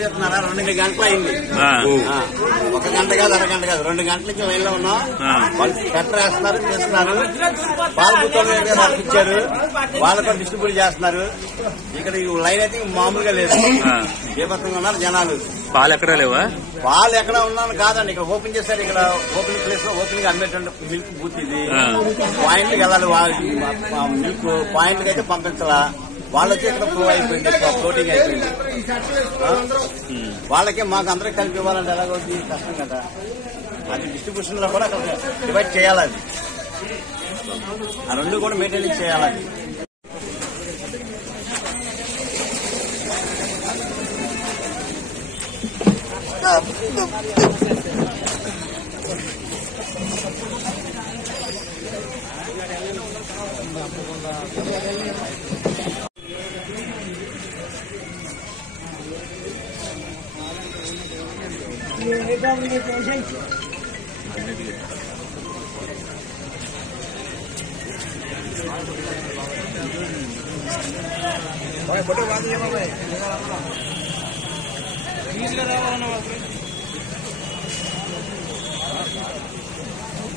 చెప్తున్నారా 2 గంటలు అయింది. 1 గంట కాదు, అరగంట కాదు, 2 గంటల నుంచి లైన్ లో ఉన్నాం. వాళ్ళు కట్టర్ వేస్తున్నారు, చేస్తున్నారు. పాల పుస్తకం ఇచ్చారు, వాళ్ళు కూడా డిస్ట్రిబ్యూట్ చేస్తున్నారు. ఇక్కడ లైన్ అయితే మామూలుగా లేదు, బీభత్సంగా ఉన్నారు జనాలు. పాలు ఎక్కడ లేవా? పాలు ఎక్కడ ఉన్నాను కాదండి, ఇక్కడ ఓపెన్ చేశారు. ఇక్కడ ఓపెనింగ్ ప్లేస్ లో ఓపెనింగ్ అమ్మేటువంటి మిల్క్ బూత్ ఇది. పాయింట్కి వెళ్ళాలి, మిల్క్ పాయింట్కి అయితే పంపించాలా. వాళ్ళు వచ్చి ఇక్కడ ప్రూవ్ అయిపోయింది, ఫ్లోటింగ్ అయిపోయింది. వాళ్ళకి మాకు అందరికి కలిపి ఇవ్వాలంటే ఎలాగొచ్చి కష్టం కదా. అది డిస్ట్రిబ్యూషన్ లో కూడా అక్కడ డివైడ్ చేయాలి. ఆ 2 కూడా మెయింటెనెన్స్ చేయాలి. फोटो